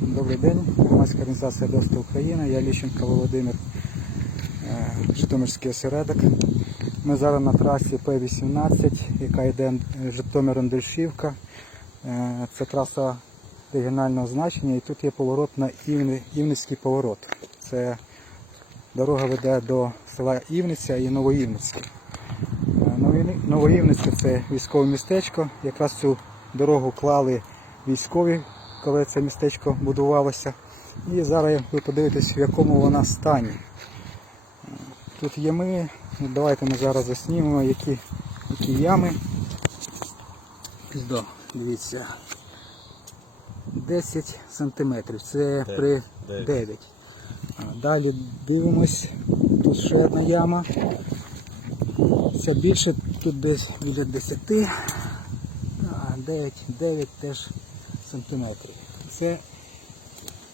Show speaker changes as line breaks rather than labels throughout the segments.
Добрий день, громадська організація ДОСТа Україна, я Ліщенко Володимир, е, Житомирський осередок. Ми зараз на трасі П-18, яка йде житомир андрушівка Е, Це траса регіонального значення і тут є поворот на Івни- Івницький поворот. Це дорога веде до села Івниця і Новоївницьке. Е, Новоївницьке це військове містечко. Якраз цю дорогу клали військові, коли це містечко будувалося. І зараз ви подивитесь, в якому вона стані. Тут ями. Давайте ми зараз заснімемо, які, які ями. Піздо, дивіться. 10 сантиметрів. Це при 9. Далі дивимось. Тут ще одна яма. Ця більше, тут десь біля 10. А, 9, 9 теж сантиметрів. Це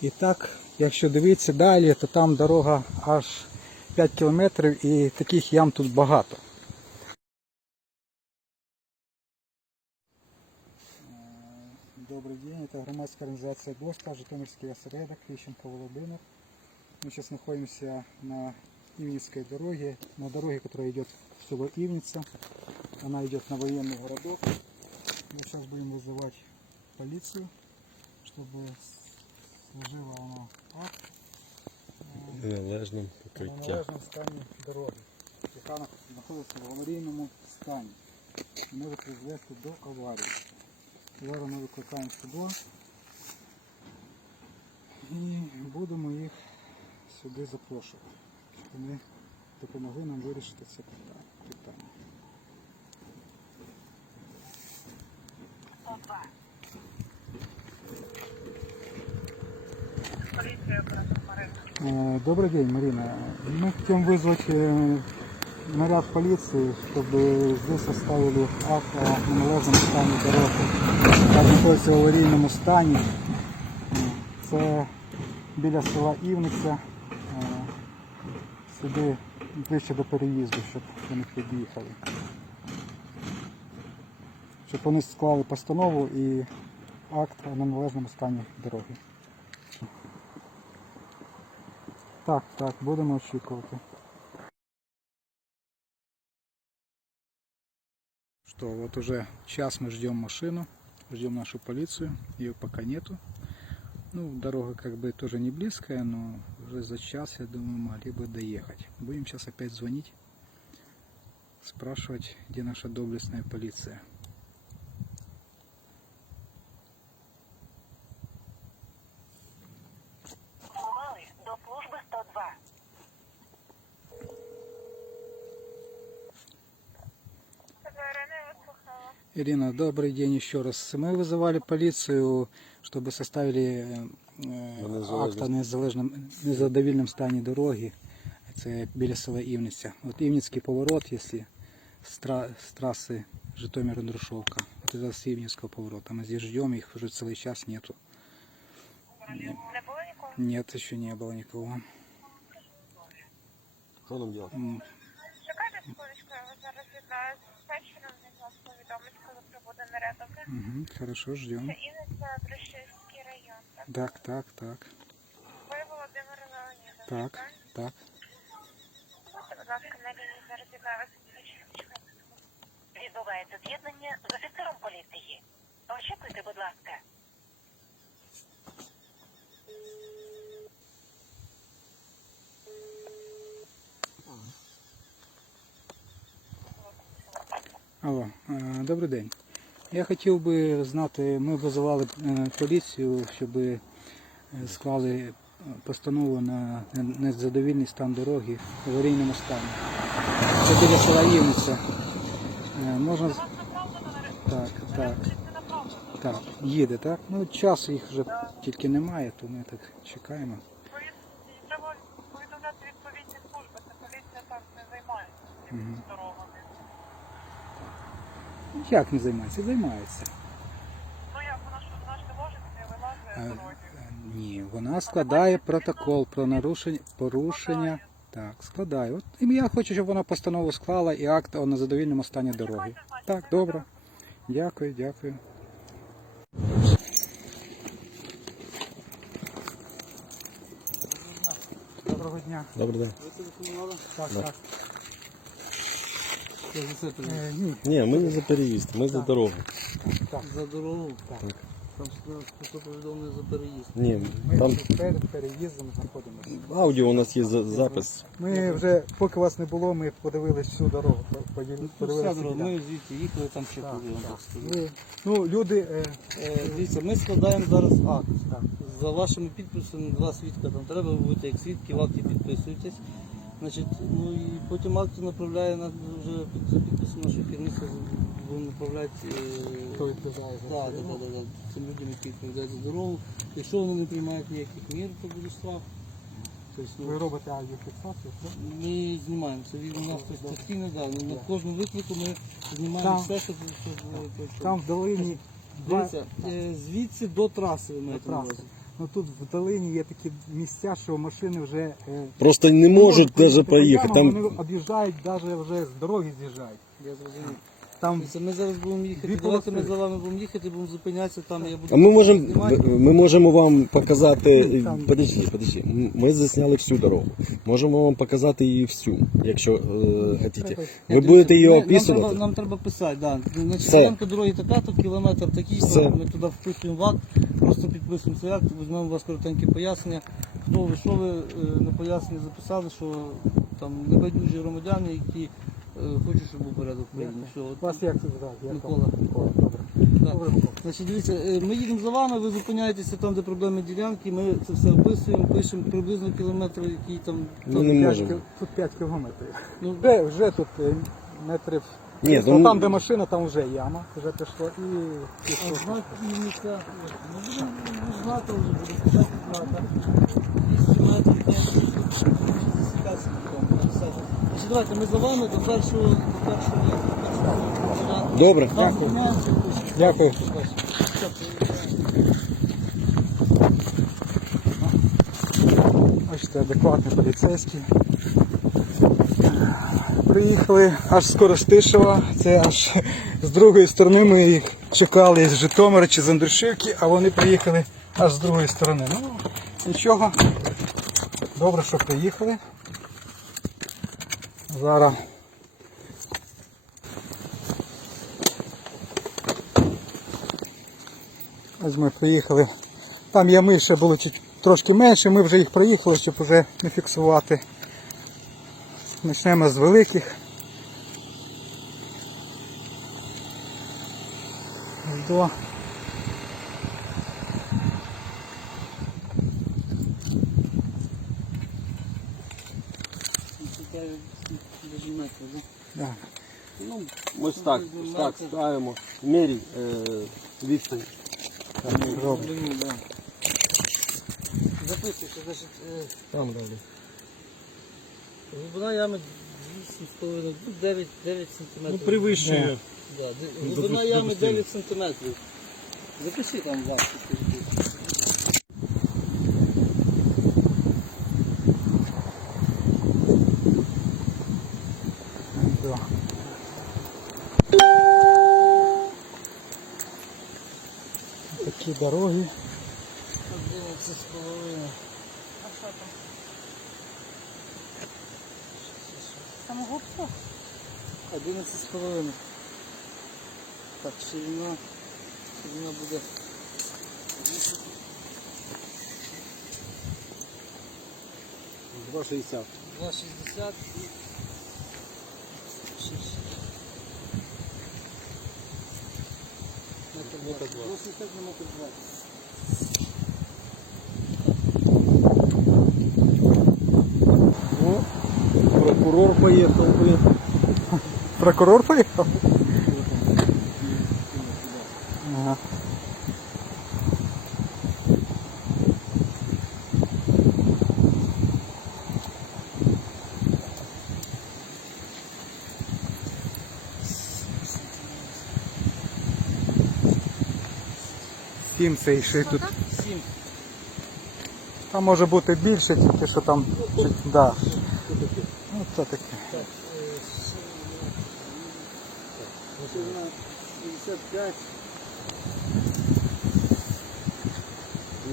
і так, якщо дивитися далі, то там дорога аж 5 кілометрів і таких ям тут багато. Добрый день, это громадская организация ГОСТа, Житомирский осередок, Лещенко Володимир. Мы сейчас находимся на Ивницкой дороге, на дороге, которая идет в село Ивница. Она идет на военный городок. Мы сейчас будем вызывать полицию, чтобы служила она акт
Належним
на належному стані дороги, яка знаходиться в аварійному стані і може призвести до аварії. Зараз ми викликаємо СІДО і будемо їх сюди запрошувати, щоб вони допомогли нам вирішити це питання. питання. Добрый день, Марина. Мы хотим вызвать э, наряд полиции, чтобы здесь оставили акт о неналежному стані дороги. Яка знаходиться в аварійному стані. Е, Це біля села Івниця. Е, Сюди ближче до переїзду, щоб вони під'їхали. Щоб вони склали постанову і акт о неналежному стані дороги. Так, так, будемо очікувати. Что, вот уже час мы ждем машину, ждем нашу полицию, ее пока нету. Ну, дорога как бы тоже не близкая, но уже за час, я думаю, могли бы доехать. Будем сейчас опять звонить, спрашивать, где наша доблестная полиция. Ирина, добрый день еще раз. Мы вызывали полицию, чтобы составили е,
незалежному-
акт о незалежному незадовільному стані дороги. Це біля села Івниця. От Івницький поворот, якщо з, тра- з траси житомир андрушовка Вот это с Ивницкого поворота. Мы здесь ждем, их уже целый час нету.
Не було нікого?
Нет, еще не было никого.
Що нам робити?
М,
Чекайте наряд, добре?
хорошо, ждем.
Це Інниця, Бришівський район, так?
Так, так, так,
Ви Володимир Леонідович,
так, так.
Будьте, будь ласка, на лінії, зараз чекайте. Відбувається з'єднання з офіцером поліції. Очікуйте, будь ласка.
Алло, е, добрий день. Я хотів би знати, ми визивали е, поліцію, щоб е, склали постанову на незадовільний стан дороги в аварійному стані. Це біля села Євниця. Е, Можна... Так, так, так, їде, так? Ну, часу їх вже тільки немає, то ми так чекаємо.
Треба повідомляти відповідні служби, це поліція так не займається.
Як не займається? Займається.
Ну як вона що вона ж не може не вилазить?
Е, ні, вона складає протокол про нарушення порушення. Так, складає. От і я хочу, щоб вона постанову склала і акт о незадовільному стані дороги. Так, добре. Дякую, дякую. Доброго дня.
Доброго дня.
Так, так.
Я за це.
Е, ні,
Ні, ми не за переїзд, ми за дорогу.
За дорогу?
Так.
Там що повідомлення за переїзд.
Ні,
Ми
там
тут перед переїздом знаходимося.
аудіо у нас є за- запис.
Ми вже, поки вас не було, ми подивились всю дорогу. по-
Ну,
подивилися
вся дорога. Ми звідти їхали, там ще
Так,
вам скажу.
Ми- Ну, люди, е,
Е, Дивіться, ми складаємо зараз акт.
так,
За вашими підписами два свідка там треба будете як свідки, в акті підписуєтесь. Значить, ну і потім акт направляє на вже за підписом нашого керівництва будемо направляти. е,
хто відповідає за це.
так, так, так. Цим людям, які відповідають за дорогу. Якщо вони не приймають ніяких мір, то буде штраф. Тобто, ну,
Ви робите аудіофіксацію.
Ми знімаємо це від нас тобто, постійно, да. на кожному виклику ми знімаємо
Там-
все, що що що-
Там в долині
Дивіться, е, звідси до траси ви маєте на
траси.
увазі.
Ну тут в долині є такі місця, що машини вже е,
Просто не можуть навіть проїхати. Там
Вони об'їжджають, навіть вже з дороги з'їжджають.
Я зрозумів.
Там
Дивіться, ми зараз будемо їхати.
Дві
Давайте ми
полоси.
за вами будемо їхати, будемо зупинятися там. Я буду
А ми можемо
знімати.
ми можемо вам показати.
Там-
Подожди, подожди. М- Ми засняли всю дорогу. Можемо вам показати її всю, якщо е, хотіте. Ви
Ні,
будете її
ми- Нам треба, нам треба писати, да. Значить,
Все.
ділянка дороги така, то кілометр такий,
Все.
ми туди вписуємо в акт, просто підписуємо цей акт, візьмемо у вас коротеньке пояснення. Хто ви, що ви е, на пояснення записали, що там небайдужі громадяни, які е, хочуть, щоб був порядок в країні. От,
вас як це звати?
Микола.
Микола. Добре. Добре, Микола.
Значить, дивіться, е, ми їдемо за вами, ви зупиняєтеся там, де проблеми ділянки, ми це все описуємо, пишемо приблизно кілометр, який там.
Ми не можемо.
Тут 5 кілометрів.
Ну,
Вже, вже тут е, метрів.
Ні,
Ну,
тому-
там, де машина, там вже яма, вже пішло і, і
А знак місця, ну будемо знака вже буде писати знака. 200 метрів, 5 засікатися. Значить, давайте ми за вами до першого, до першого.
Добре.
Дякую. Дякую. Бачите, адекватний поліцейський. Приїхали аж з Коростишева, це аж з другої сторони ми їх чекали з Житомира чи з Андрушівки, а вони приїхали аж з другої сторони. Ну, нічого. Добре, що приїхали. Зараз. Ось ми приїхали. Там ями ще були трошки менше, ми вже їх проїхали, щоб вже не фіксувати. Почнемо з великих. До
Чекаю, дуже да?
да.
Ну,
Ось так, ось так ставимо. Мірій е, відстань.
Да. Значить, е,
Там далі.
глибина ями 8,5, ну 9, 9 сантиметрів.
Ну, превищує.
Да, де-
Ну,
глибина ями 9 сантиметрів. Запиши там.
Да. Такі дороги.
11 з половиною.
Самогубство?
11 з половиною. Так, ширина. Ширина буде.
Два шістдесят.
2,60 і ширше. Метр 20. 2,60 на метр 20.
О, прокурор поехал, блин.
Прокурор поехал? Ага. Сім це ще тут.
7.
Там може бути більше, тільки що там. Да. Ну, це таке.
Так, ширина 55.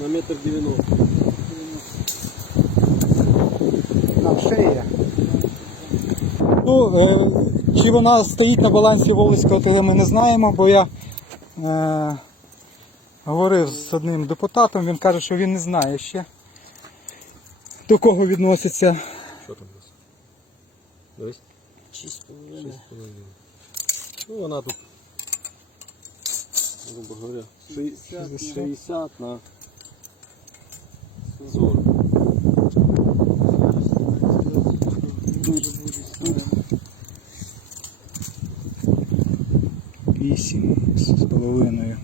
На метр дев'яносто.
90.
Ну, е, чи вона стоїть на балансі Волинського ТГ, ми не знаємо, бо я е, говорив з одним депутатом, він каже, що він не знає ще, до кого відноситься.
Що там у нас? Дивись.
Шість з половиною.
Шість з половиною. Ну, вона тут, грубо говоря, 60, 60 на 40.
Вісім з половиною.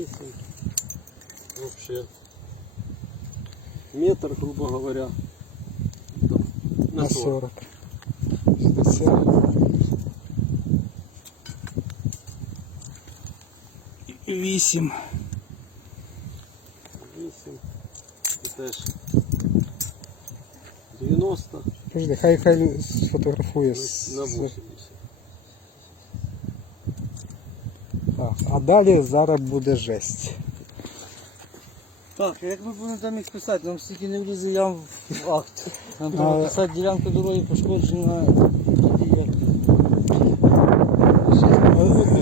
8. Вообще. Метр, грубо говоря. Там,
На
на 40.
40. 60. І Вісім.
8. І теж 90
Подожди, хай хай сфотографує. з-
на
з-
80.
А далі зараз буде жесть.
Так, як ми будемо там їх писати, нам стільки не влізе ям в акт. Нам треба писати ділянку дороги пошкоджена.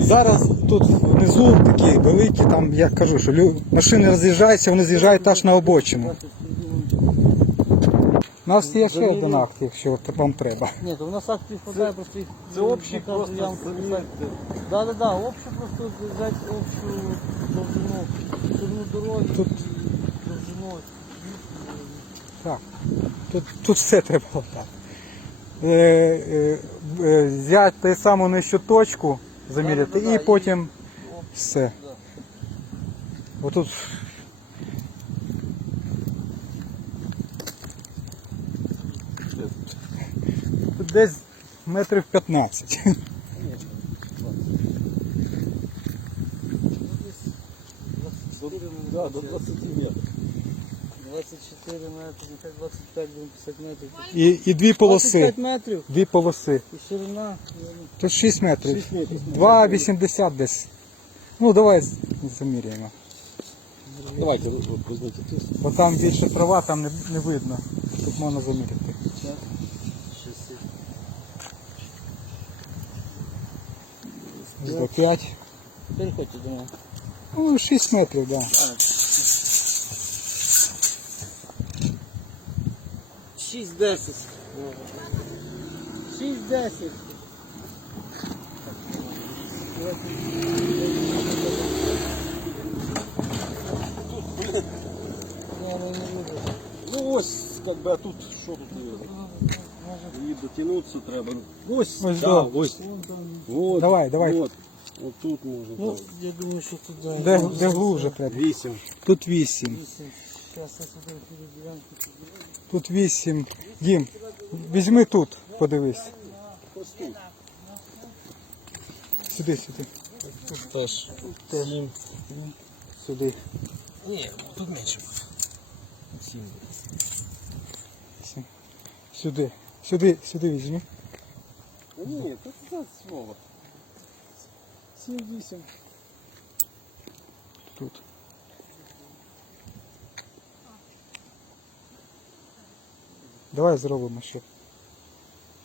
Зараз тут внизу такі великі, там я кажу, що машини роз'їжджаються, вони з'їжджають аж на обочину. У нас є ще один акт, якщо вам треба.
Ні, то в нас акт підпадає, просто їх
Це общий просто
ямку. Да, да, да, общу просто взяти общу довжину, ширину дороги
Тут-
і довжину.
Так. Тут, тут все треба так. Е, е, е, взяти ту саму нижчу точку, заміряти,
Да-да-да,
і
і-
потім все.
Да.
Отут. Десь метрів 15.
Да, до 20 метрів.
24 метри, 25 будемо 50 метрів.
І, і дві полоси.
метрів
Дві полоси.
і ширина.
Тут 6 метрів.
6 метрів.
2,80 десь. Ну давай заміряємо.
Давайте, візьміть.
Бо там більше трава, там не, не видно. Тут можна заміряти. До 5.
Переходьте до мене.
Ну, 6 метрів, так. Да.
Шість десять. Шість десять. Ні, ну, не буду.
Ну ось, как би, а тут що тут є? Її дотягнутися треба. Ось,
Ось
да,
до.
ось.
Вон там.
Вот,
Давай, давай.
Вот. От тут можна.
Ну,
так.
я думаю, що тут да.
Де, де глубже треба?
Вісім.
Тут 8.
Зараз я сюди ділянку.
Тут 8. Дім, візьми тут, подивись.
Ось тут.
Сюди, сюди.
Тут теж. Сім.
Сюди.
Ні, тут менше. Сім.
Сім. Сюди. Сюди, сюди візьми.
Ні, тут це слово. Сім, вісім.
Тут. Давай зробимо ще.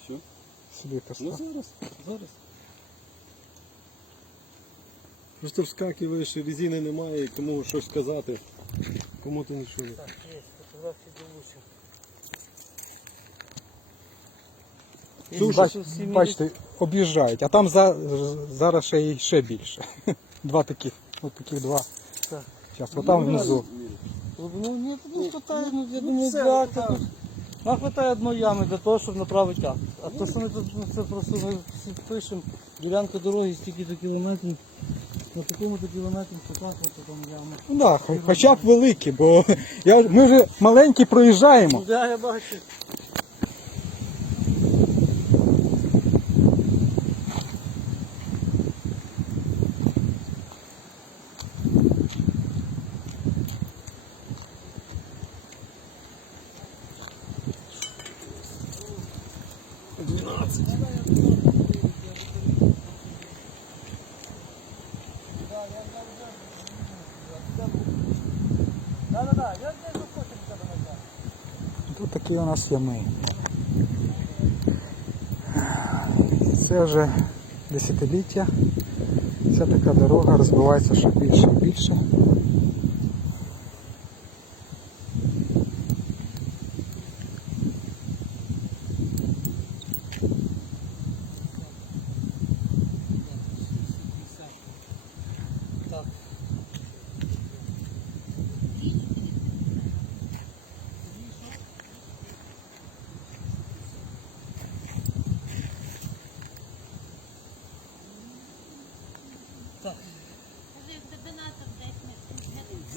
Що?
Сюди
Ну зараз, зараз. Просто вскакуєш, резини немає, кому щось сказати. Кому ти нічого не.
Так, є, фотографії долучу.
Бач, бачите, об'їжджають, а там за, зараз ще, й- ще більше. Два таких, от таких два.
Так.
Зараз, отам внизу.
Ну, ні, тут не хватає, ну, я думаю, для акта. Нам хватає одної ями для того, щоб направити акт. А то, що ми тут ну, це просто ми всі пишемо, ділянка дороги стільки-то кілометрів, на такому-то кілометрі показувати там яму.
Ну так, да, хоча б великі, бо я, ми вже маленькі проїжджаємо.
Ну, да, я бачу.
такі у нас ями. Це вже десятиліття. Вся така дорога розбивається ще більше і більше.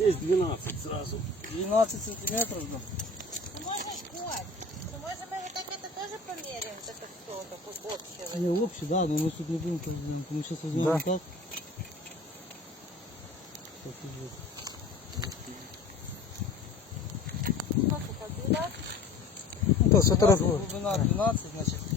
Здесь 12 сразу.
12 сантиметров, да.
Може, Коль, то може ми вот так это тоже померяем, так как все, так вот общее.
Не, общий, да, но мы тут не будем проблем. Мы сейчас возьмем
Да.
вот так. Так, и вот.
Сколько так, 12?
Ну, то, це раз...
Глубина 12, значит.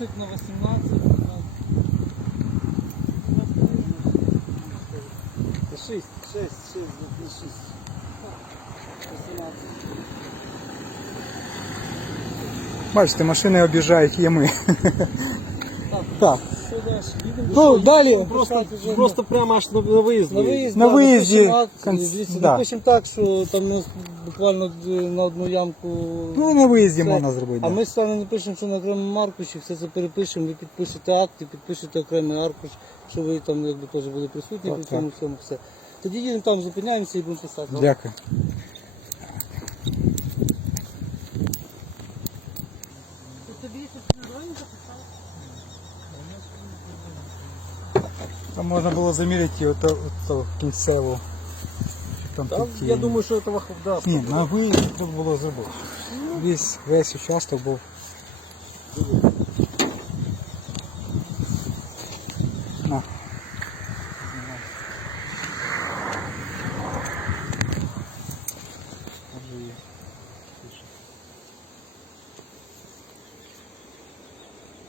12 на 18. 6, 6, 6, 6. 18.
Бачите, машини об'їжджають ями. Так.
Що далі? Їдемо
Ну, далі.
Просто, просто прямо аж на, на виїзд.
на виїзд,
На
да,
виїзді
напишемо акт,
конц-
дивіться,
да.
напишемо так, що там буквально е, на одну ямку.
Ну, на виїзді
Все.
можна зробити.
А
да.
ми саме напишемо, що на окремому аркуші, все це перепишемо, ви підпишете акт і підпишете окремий аркуш, що ви там якби теж були присутні
Так,
при цьому всьому все. Тоді їдемо там, зупиняємося і будемо писати.
Дякую.
Тобі тут на дорозі записали?
Там можна було заміряти ото, ото кінцеву. Там
Там,
такі-
я думаю, що этого да.
Ні, на виїзді тут було зробити. Весь, весь участок був. На.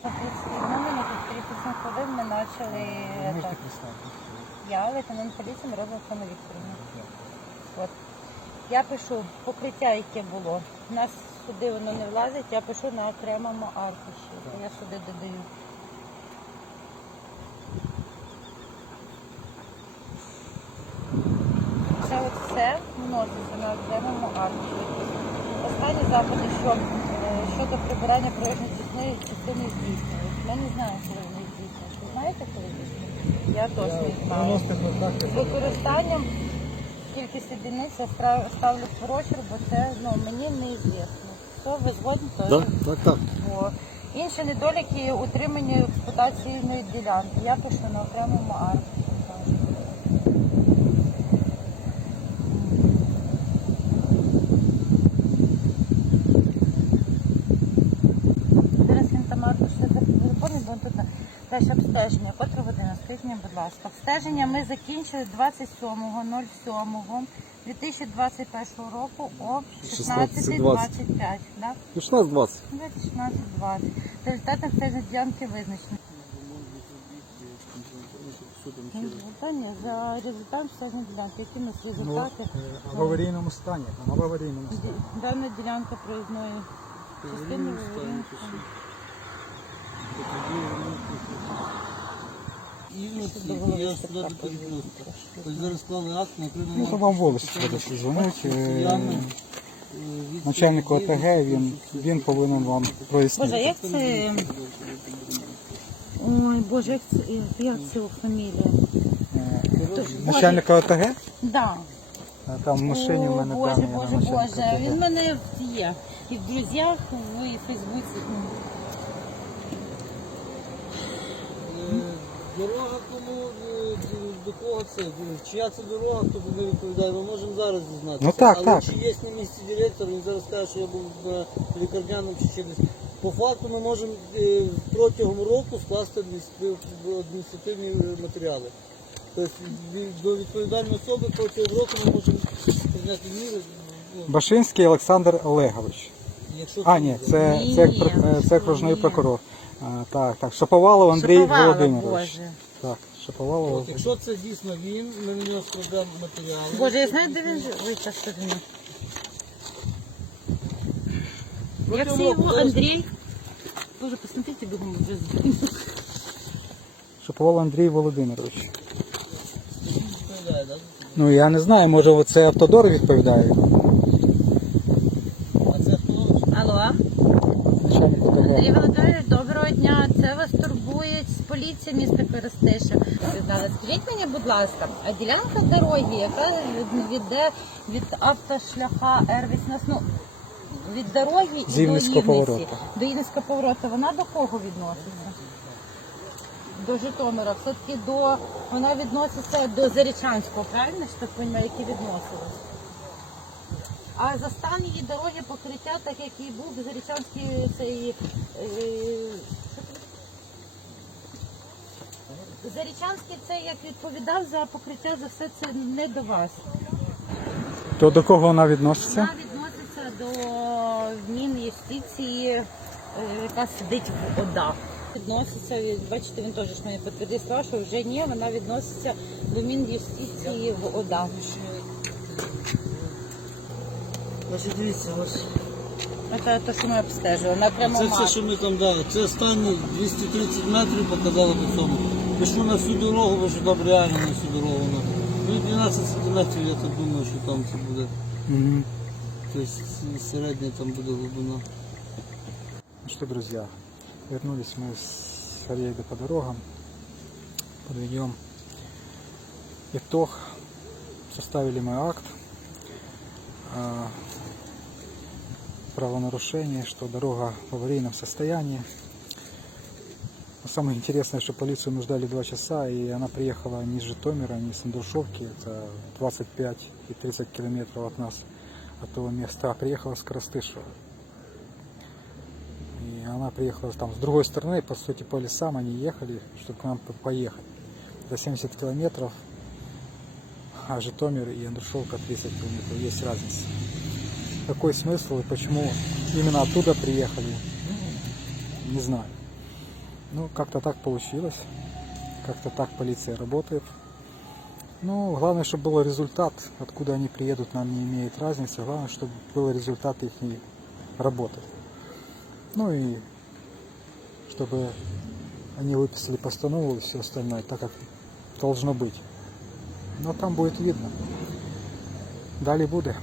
Ну, тут 37 хвилин ми почали это, я, лейтенант поліції Морозова Оксана Вікторівна. От. Я пишу покриття, яке було. У нас сюди воно не влазить, я пишу на окремому аркуші. Я сюди додаю. Це от все вноситься на окремому аркуші. Останні заходи, що е, щодо прибирання проїжджої частини частини здійснюють. Ми не знаємо, коли вони здійснюють. Ви знаєте, коли здійснюють? Я теж не знаю. З використанням кількість одиниць я стра- ставлю в прочерк, бо це ну, мені неізвісно. Все, ви згодні? теж?
Да, так, так.
О. Інші недоліки утримання експлуатаційної ділянки. Я пишу на окремому аркуші. Зараз він там аркуш заповнить, бо тут далі обстеження. Мені, будь ласка. Обстеження ми закінчили 27.07.2021 року о 16.25. Да?
Ну, 16-20.
16.20. Результати обстеження ділянки визначені. Питання за результатом обстеження ділянки. Які у нас
Ну,
результати?
в аварійному стані. Там в аварійному стані.
Дана ділянка проїзної частини в аварійному стані.
І я сюди тепер просто. Тобто зараз склали акт на
Ну, то вам волос сюди дзвонить.
Постоянно,
е,
е,
Начальник ОТГ, він, він повинен вам
Боже,
прояснити.
як це? Ой, Боже, як це, як це фамілія?
Е,
Тож,
Начальник ОТГ?
Да.
А Там в машині в
О,
мене
Боже,
дані на
Боже,
начальника
Боже. Він в мене є. І в друзях, в Фейсбуці.
Е, Дорога кому, е, до кого це, чия це дорога, хто буде відповідає, ми можемо зараз дізнатися.
Ну так,
Але
так.
чи є на місці директор, він зараз каже, що я був на лікарняному чи ще десь. По факту ми можемо е, протягом року скласти адміністратив- адміністративні матеріали. Тобто від- до відповідальної особи протягом року ми можемо прийняти міри. ну,
Башинський Олександр Олегович.
Якщо
А, ні, це,
Ні,
це,
ні,
пр- це окружний
ні.
прокурор. А, так, так. Шаповалов Андрій
Шаповалов,
Володимирович.
Боже.
Так, Шаповалов.
От, якщо це дійсно він, ми на нього складемо матеріали.
Боже, я знаю, де він живе. Так що. Як це його Андрій? Боже, посмотрите, бігом вже
Шаповалов Андрій Володимирович. Ну я не знаю, може це автодор відповідає.
А це хто?
Алло,
Начальник автодору.
Андрій Володимирович, доброго дня. Це вас з міста Коростиша. Скажіть мені, будь ласка, а ділянка дороги, яка від- відде від автошляха Р-18, ну, від дороги і до
повороту.
до Івницького повороту, вона до кого відноситься? До Житомира. Все-таки до вона відноситься до Зарічанського, правильно? Що так розумію, які відносились? А за стан її дороги покриття, так як і був Зарічанський цей. Е? Зарічанський це як відповідав за покриття за все це не до вас.
То до кого вона відноситься?
Вона відноситься до Мін'юстиції, е, яка сидить в ОДА. Відноситься, бачите, він теж ж мені підтвердив слова, що вже ні, вона відноситься до Мін'юстиції в ОДА.
Значить, дивіться, ось.
Це те, що ми обстежили. Напряму
Це все, що ми там дали. Це останні 230 метрів показали до цьому. Пишу на всю дорогу, ви що там реально на всю дорогу. Ну і 12 сантиметрів, я так думаю, що там це буде.
Угу.
Тобто середня там буде глибина.
Ну что, друзья, вернулись мы с Харейда по дорогам. Подведем итог. Составили мы акт о правонарушении, что дорога в аварийном состоянии. Но самое интересное, что полицию мы ждали два часа, и она приехала не с Житомира, не с Андрушовки, это 25 и 30 километров от нас, от того места, а приехала с Коростышева. И она приехала там с другой стороны, по сути, по лесам они ехали, чтобы к нам по- поехать. За 70 километров, а Житомир и Андрушовка 30 километров. Есть разница. Какой смысл и почему именно оттуда приехали, не знаю. Ну, как-то так получилось. Как-то так полиция работает. Ну, главное, чтобы был результат. Откуда они приедут, нам не имеет разницы. Главное, чтобы был результат их работы. Ну и чтобы они выписали постанову и все остальное, так как должно быть. Но там будет видно. Далі буде.